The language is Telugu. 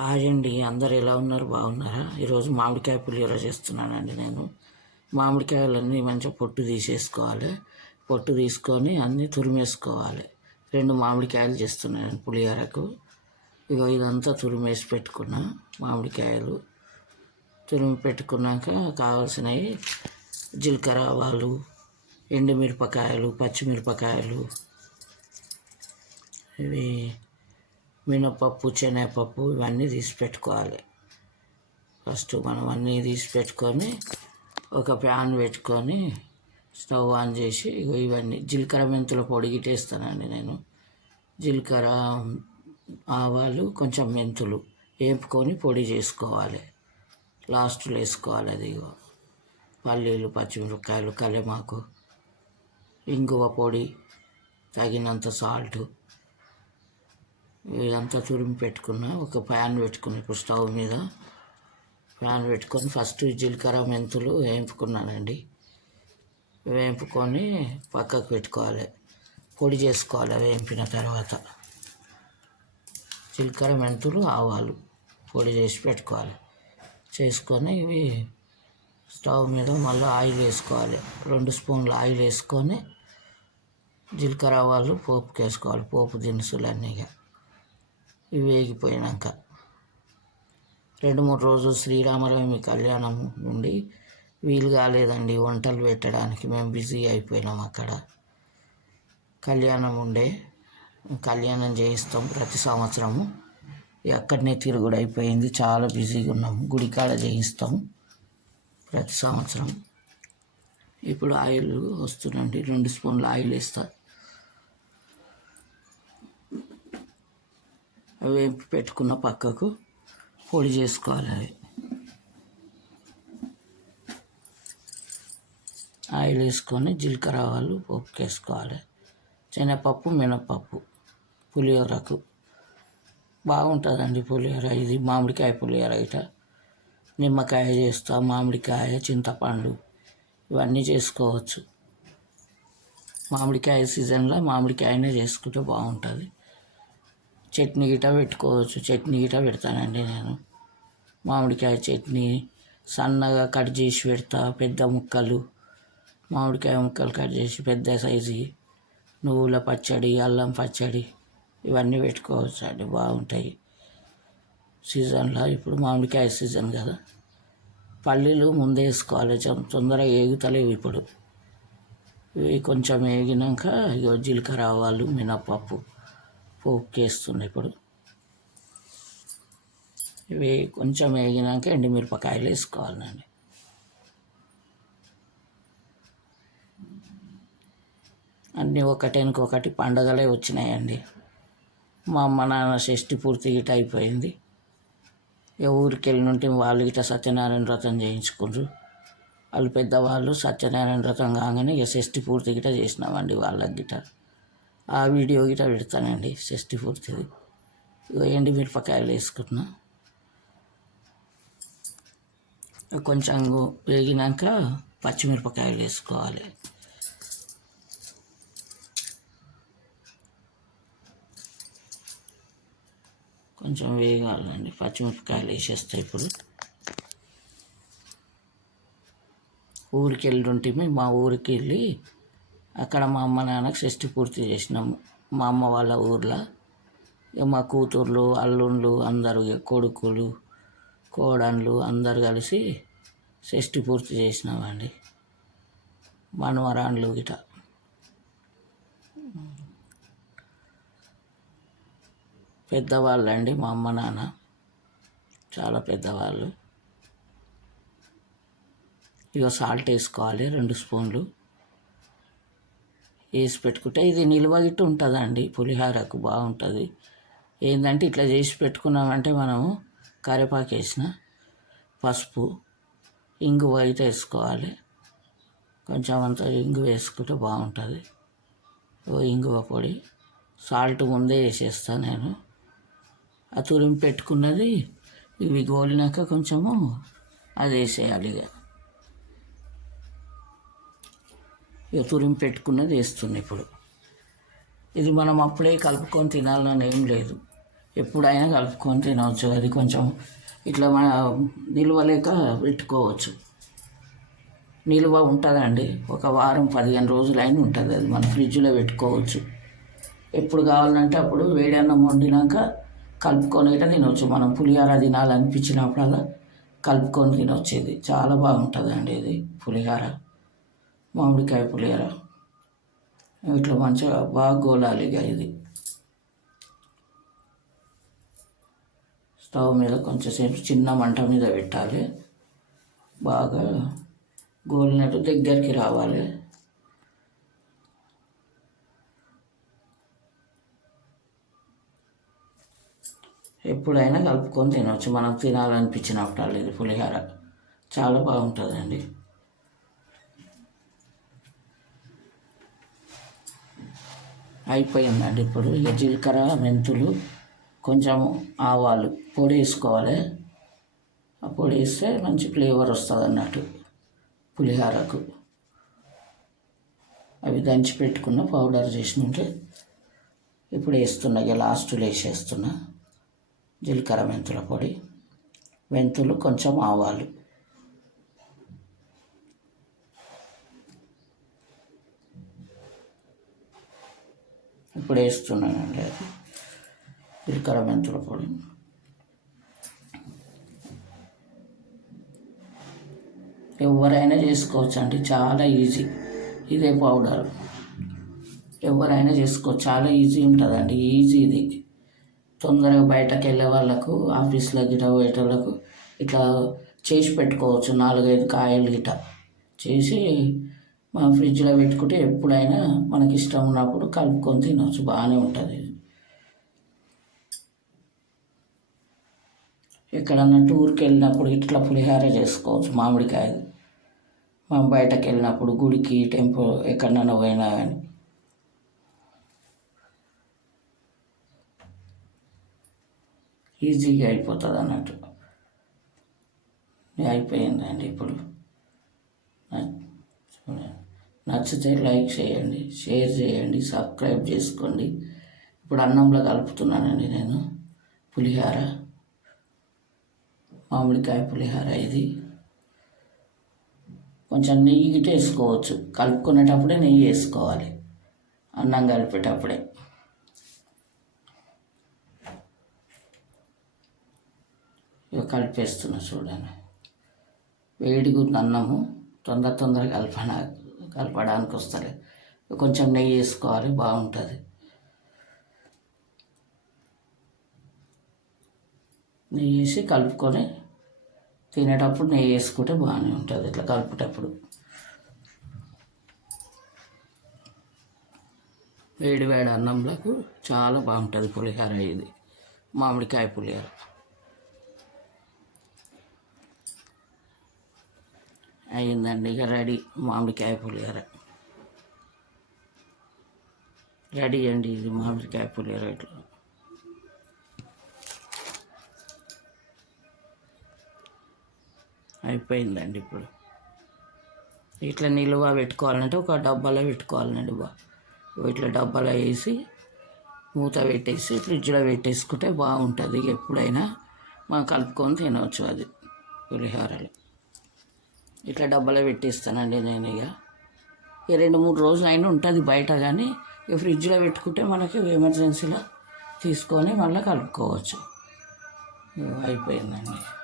హాయ్ అండి అందరు ఎలా ఉన్నారు బాగున్నారా? ఈరోజు మామిడికాయ పులిహోర చేస్తున్నానండి నేను. మామిడికాయలన్నీ మంచిగా పొట్టు తీసేసుకోవాలి. పొట్టు తీసుకొని అన్నీ తురిమేసుకోవాలి. రెండు మామిడికాయలు చేస్తున్నాను పులిహోరకు. ఇక ఇదంతా తురిమేసి పెట్టుకున్నా మామిడికాయలు. తురిమి పెట్టుకున్నాక కావాల్సినవి జీలకర్ర ఆవాలు ఎండుమిరపకాయలు పచ్చిమిరపకాయలు ఇవి మినపప్పు శనగపప్పు ఇవన్నీ తీసి పెట్టుకోవాలి. ఫస్ట్ మనం అన్నీ తీసి పెట్టుకొని ఒక ప్యాన్ పెట్టుకొని స్టవ్ ఆన్ చేసి ఇగో ఇవన్నీ జీలకర్ర మెంతుల పొడి గిట్టేస్తానండి నేను. జీలకర్ర ఆవాలు కొంచెం మెంతులు వేపుకొని పొడి చేసుకోవాలి. లాస్ట్లో వేసుకోవాలి అది పల్లీలు పచ్చిమిరపకాయలు కలెమాకు ఇంగువ పొడి తగినంత సాల్టు ఇదంతా తురిమి పెట్టుకున్న ఒక ప్యాన్ పెట్టుకుని ఇప్పుడు స్టవ్ మీద. ప్యాన్ పెట్టుకొని ఫస్ట్ జీలకర్ర మెంతులు వేపుకున్నానండి వేపుకొని పక్కకు పెట్టుకోవాలి. పొడి చేసుకోవాలి వేయింపిన తర్వాత. జీలకర్ర మెంతులు ఆవాలు పొడి చేసి పెట్టుకోవాలి. చేసుకొని ఇవి స్టవ్ మీద మళ్ళీ ఆయిల్ వేసుకోవాలి. రెండు స్పూన్లు ఆయిల్ వేసుకొని జీలకర్ర ఆవాలు పోపుకి వేసుకోవాలి పోపు దినుసులు అన్నీ ఇక. ఇవి వేగిపోయినాక రెండు మూడు రోజులు శ్రీరామరవమి కళ్యాణం నుండి వీలు కాలేదండి వంటలు పెట్టడానికి. మేము బిజీ అయిపోయినాం అక్కడ. కళ్యాణం ఉండే కళ్యాణం చేయిస్తాం ప్రతి సంవత్సరము ఎక్కడనే అక్కడనే తిరుగుడు అయిపోయింది. చాలా బిజీగా ఉన్నాం. గుడికాడ చేయిస్తాం ప్రతి సంవత్సరం. ఇప్పుడు ఆయిల్ వస్తుందండి. రెండు స్పూన్లు ఆయిల్ వేస్తారు వేపి పెట్టుకున్న పక్కకు పొడి చేసుకోవాలి అవి ఆయిల్ వేసుకొని జీలకర్ర ఆవాలు పోపుకి వేసుకోవాలి. శనగపప్పు మినపప్పు పులిహోరకు. బాగుంటుందండి పులిహోర. ఇది మామిడికాయ పులిహోర ఇట. నిమ్మకాయ చేస్తా మామిడికాయ చింతపండు ఇవన్నీ చేసుకోవచ్చు. మామిడికాయ సీజన్లో మామిడికాయనే చేసుకుంటే బాగుంటుంది. చట్నీ గిట పెట్టుకోవచ్చు. చట్నీ గిట పెడతానండి నేను. మామిడికాయ చట్నీ సన్నగా కట్ చేసి పెడతా పెద్ద ముక్కలు. మామిడికాయ ముక్కలు కట్ చేసి పెద్ద సైజు. నువ్వుల పచ్చడి అల్లం పచ్చడి ఇవన్నీ పెట్టుకోవచ్చు అండి. బాగుంటాయి. సీజన్లో ఇప్పుడు మామిడికాయ సీజన్ కదా. పల్లీలు ముందే వేసుకోవాలి. తొందరగా ఏగుతలేవు ఇప్పుడు. ఇవి కొంచెం వేగినాక ఇగో జీలకర్ర ఆవాలు మినపప్పు పోపుకి వేస్తున్నాయి ఇప్పుడు. ఇవి కొంచెం వేగినాక ఎండుమిరపకాయలు వేసుకోవాలండి అన్నీ ఒకటేనుకొకటి పండగలే వచ్చినాయండి. మా అమ్మ నాన్న షష్టి పూర్తి గిట అయిపోయింది. ఇక ఊరికి వెళ్ళి ఉంటే వాళ్ళు గిట సత్యనారాయణ వ్రతం చేయించుకుండ్రు. వాళ్ళు పెద్దవాళ్ళు సత్యనారాయణ వ్రతం కాగానే ఇక షష్టి పూర్తి గిట చేసినామండి వాళ్ళకి గిట ఆ వీడియో గిట పెడతానండి షష్టి పూర్తిది. వేయండి ఎండి మిరపకాయలు వేసుకున్నా. కొంచెం వేగినాక పచ్చిమిరపకాయలు వేసుకోవాలి. కొంచెం వేగాలండి పచ్చిమిరపకాయలు వేసేస్తా ఇప్పుడు. ఊరికి వెళ్ళుంటే మా ఊరికి వెళ్ళి అక్కడ మా అమ్మ నాన్నకు షష్టి పూర్తి చేసినాము మా అమ్మ వాళ్ళ ఊర్లో మా కూతుర్లు అల్లుళ్ళు అందరు కొడుకులు కోడన్లు అందరు కలిసి షష్టి పూర్తి చేసినామండి. మనవరాండ్లు గిట. పెద్దవాళ్ళండి మా అమ్మ నాన్న. చాలా పెద్దవాళ్ళు. ఇక సాల్ట్ వేసుకోవాలి రెండు స్పూన్లు. వేసి పెట్టుకుంటే ఇది నిల్వ గిట్టు ఉంటుందండి. పులిహోరకు బాగుంటుంది. ఏంటంటే ఇట్లా చేసి పెట్టుకున్నామంటే మనము కరివేపాకు వేసిన పసుపు ఇంగువ అయితే వేసుకోవాలి. కొంచెం అంత ఇంగు వేసుకుంటే బాగుంటుంది. ఓ ఇంగువ పొడి. సాల్ట్ ముందే వేసేస్తాను నేను. ఆ తురిమి పెట్టుకున్నది ఇవి గోలినాక కొంచెము అది వేసేయాలి ఇక. ఇక తురిమి పెట్టుకున్నది వేస్తుంది ఇప్పుడు. ఇది మనం అప్పుడే కలుపుకొని తినాలని ఏం లేదు. ఎప్పుడైనా కలుపుకొని తినవచ్చు. అది కొంచెం ఇట్లా మన నిల్వలేక పెట్టుకోవచ్చు. నిల్వ ఉంటుందండి. ఒక వారం పదిహేను రోజులైనా ఉంటుంది. అది మన ఫ్రిడ్జ్లో పెట్టుకోవచ్చు. ఎప్పుడు కావాలంటే అప్పుడు వేడన్నం వండినాక కలుపుకొని ఇట్లా తినవచ్చు మనం పులిహోర తినాలనిపించినప్పుడల్లా కలుపుకొని తినవచ్చేది చాలా బాగుంటుందండి ఇది పులిహోర. మామిడికాయ పులిహోర. ఇట్లా మంచిగా బాగా గోలాలి ఇది. స్టవ్ మీద కొంచెంసేపు చిన్న మంట మీద పెట్టాలి. బాగా గోలినట్టు దగ్గరికి రావాలి. ఎప్పుడైనా కలుపుకొని తినవచ్చు మనకు తినాలనిపించినప్పుడు ఇది పులిహోర. చాలా బాగుంటుందండి. అయిపోయిందండి ఇప్పుడు ఇక జీలకర్ర మెంతులు కొంచెం ఆవాలు పొడి వేసుకోవాలి. ఆ పొడి వేస్తే మంచి ఫ్లేవర్ వస్తుంది అన్నట్టు పులిహోరకు. అవి దంచి పెట్టుకున్న పౌడర్ చేసినట్టు ఇప్పుడు వేస్తున్నా ఇక లాస్ట్లో వేసేస్తున్నా జీలకర్ర మెంతుల పొడి మెంతులు కొంచెం ఆవాలు. ఇప్పుడు వేస్తున్నానండి. అది జీలకర్ర మెంతుల పొడి. ఎవరైనా చేసుకోవచ్చు అండి చాలా ఈజీ. ఇదే పౌడర్. ఎవరైనా చేసుకోవచ్చు చాలా ఈజీ ఉంటుందండి ఈజీ ఇది. తొందరగా బయటకు వెళ్ళే వాళ్ళకు ఆఫీస్లో గిట పోయేటోళ్ళకు ఇట్లా చేసి పెట్టుకోవచ్చు నాలుగైదు కాయలు గిట చేసి మనం ఫ్రిడ్జ్లో పెట్టుకుంటే ఎప్పుడైనా మనకి ఇష్టం ఉన్నప్పుడు కలుపుకొని తినవచ్చు బాగానే ఉంటుంది. ఎక్కడన్నా టూర్కి వెళ్ళినప్పుడు ఇట్లా పులిహోర చేసుకోవచ్చు మామిడికాయ మనం బయటకు వెళ్ళినప్పుడు గుడికి టెంపుల్ ఎక్కడన్నా పోయినా కానీ ఈజీగా అయిపోతుంది అన్నట్టు అయిపోయిందండి ఇప్పుడు. నచ్చితే లైక్ చేయండి షేర్ చేయండి సబ్స్క్రైబ్ చేసుకోండి. ఇప్పుడు అన్నంలో కలుపుతున్నానండి నేను. పులిహోర మామిడికాయ పులిహోర ఇది. కొంచెం నెయ్యి గిట్ట వేసుకోవచ్చు. కలుపుకునేటప్పుడే నెయ్యి వేసుకోవాలి. అన్నం కలిపేటప్పుడే. ఇక కలిపేస్తున్నా చూడండి. వేడిగా అన్నము. తొందర తొందరగా కలపన కలపడానికి వస్తలే. కొంచెం నెయ్యి వేసుకోవాలి బాగుంటుంది. నెయ్యి వేసి కలుపుకొని తినేటప్పుడు నెయ్యి వేసుకుంటే బాగానే ఉంటుంది ఇట్లా కలుపుటప్పుడు. వేడి వేడి అన్నంలకు చాలా బాగుంటుంది పులిహోర ఇది మామిడికాయ పులిహోర. అయిందండి. ఇక రెడీ మామిడికాయ పులిహోర. రెడీ అండి ఇది మామిడికాయ పులిహోర ఇట్లా. అయిపోయిందండి ఇప్పుడు. ఇట్లా నిలువ పెట్టుకోవాలంటే ఒక డబ్బాలో పెట్టుకోవాలండి బా. ఇట్లా డబ్బాలో వేసి మూత పెట్టేసి ఫ్రిడ్జ్లో పెట్టేసుకుంటే బాగుంటుంది. ఇక ఎప్పుడైనా మనం కలుపుకొని తినవచ్చు అది పులిహోరలు. ఇట్లా డబ్బాలో పెట్టేస్తానండి నేను ఇక. ఇక రెండు మూడు రోజులు అయినా ఉంటుంది బయట కానీ ఇక ఫ్రిడ్జ్లో పెట్టుకుంటే మనకి ఎమర్జెన్సీలో తీసుకొని మళ్ళీ కలుపుకోవచ్చు. ఇక అయిపోయిందండి.